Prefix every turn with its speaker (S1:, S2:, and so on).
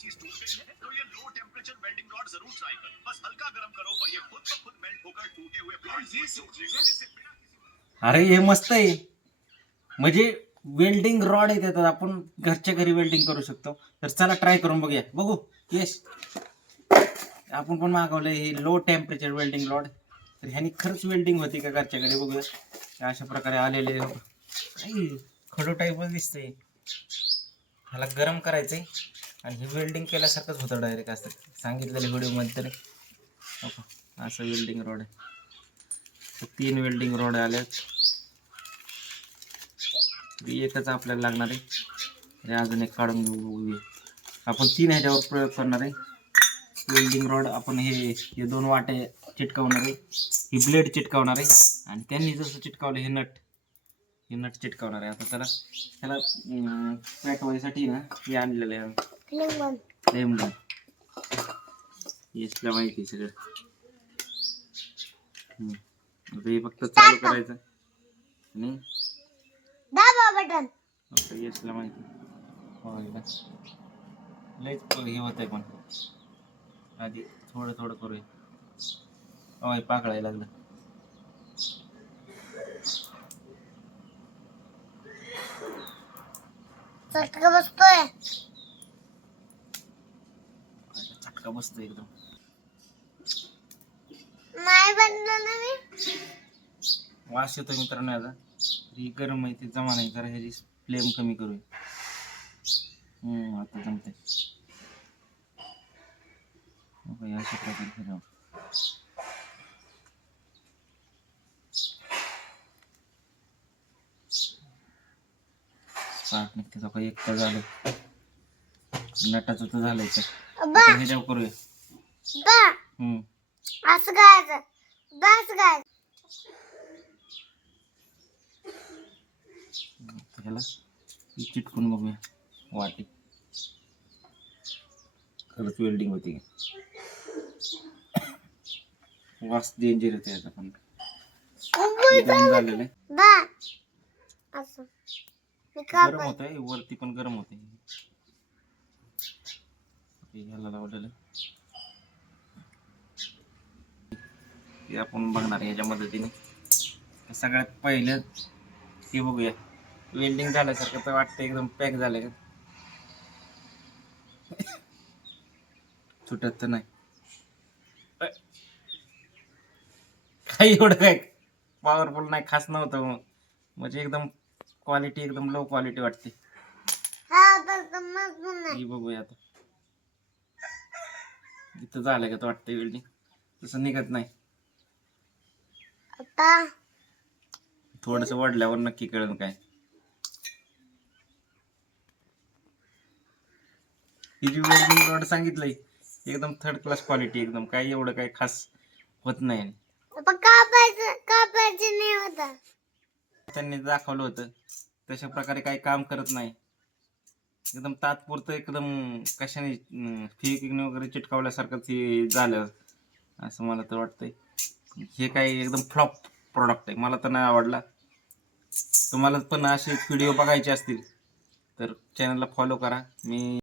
S1: चीज टूट गई है? तो ये लो टेम्परेचर वेल्डिंग रॉड जरूर ट्राई करो। बस हल्का गर्म करो और ये खुद ब खुद मेल्ट होकर टूटे हुए parts को जोड़ देगा, जिससे बिना किसी
S2: अरे हे मस्त आहे। म्हणजे वेल्डिंग रॉड येत येतात आपण घरच्या घरी वेल्डिंग करू शकतो. तर चला ट्राय करून बघूया. बघू. येस आपण पण मागवलंय हे लो टेम्परेचर वेल्डिंग रॉड तर ह्यानी खरंच वेल्डिंग होती का घरच्या घरी? बघूया. अशा प्रकारे आलेले खडो टाईपच दिसतंय. ह्याला गरम करायचंय. आणि हे वेल्डिंग केल्यासारखंच होतं डायरेक्ट असं. सांगितलेलं व्हिडिओमध्ये तरी. असं वेल्डिंग रॉड आहे. तर तीन वेल्डिंग रॉड आल्यात तरी एकच आपल्याला लागणार आहे. हे अजून एक काढून घेऊ आपण तीन ह्याच्यावर प्रयोग करणार आहे. वेल्डिंग रॉड आपण हे हे दोन वाटे चिटकावणार आहे. ही ब्लेड चिटकावणार आहे. आणि त्यांनी जसं चिटकावलं हे नट. हे नट चिटकावणार आहे. आता त्याला त्याला पॅक ना हे आणलेलं आहे. लेम गन येसला माहिती सगळं. आता हे फक्त चालू करायचं. आणि?
S3: दाबा बटन.
S2: फक्त येसला माहिती. लयच हे होत आहे पण. आधी थोडं थोडं करूया. होय पाकळायला लागलं.
S3: चटका बसतोय.
S2: बसतो एकदम.
S3: नाही बनलं ना मी.
S2: वास येतो मित्रांनो याचा. ही गरम आहे ती जमा नाही जरा ह्याची फ्लेम कमी करूया. हम्म आता जमते अशा प्रकारे फिरव स्पार्क निघते का एक तर झालं. नटाचं तर झालंय तर. आता ह्याच्यावर करूया. हम्म.
S3: असं गायचं. बस गायचं.
S2: तर ह्याला ही चिटकून बघूया. वाटी खरंच वेल्डिंग होती. वास डेंजर येते आता पण. एकदम झालेलं आहे.
S3: बा. असं. मी का
S2: गरम होत आहे वरती पण गरम ह्याला लावलेलं हे आपण बघणार आहे ह्याच्या मदतीने. सगळ्यात पहिलं हे बघूया. वेल्डिंग झाल्यासारखं तर वाटतं एकदम पॅक झालं का सुटत तर नाही. काही एवढं काय पॉवरफुल नाही खास नव्हतं मग. म्हणजे एकदम क्वालिटी एकदम लो क्वालिटी वाटते. बघूया आता. इथं झालं का वाटतंय वेल्डिंग तसं निघत नाही.
S3: आता?
S2: थोडस वडल्यावर नक्की कळेल काय. ही जी वेल्डिंग रॉड सांगितलंय एकदम थर्ड क्लास क्वालिटी एकदम काही एवढं काही खास होत नाही. त्यांनी दाखवलं होतं तशा प्रकारे काही काम करत नाही. एकदम तात्पुरतं एकदम कशाने फेकिंग वगैरे चिटकावल्यासारखं ते झालं असं मला तर वाटतंय. हे काही एकदम फ्लॉप प्रॉडक्ट आहे. मला तर नाही आवडला. तुम्हाला पण असे व्हिडिओ बघायचे असतील तर चॅनलला फॉलो करा. मी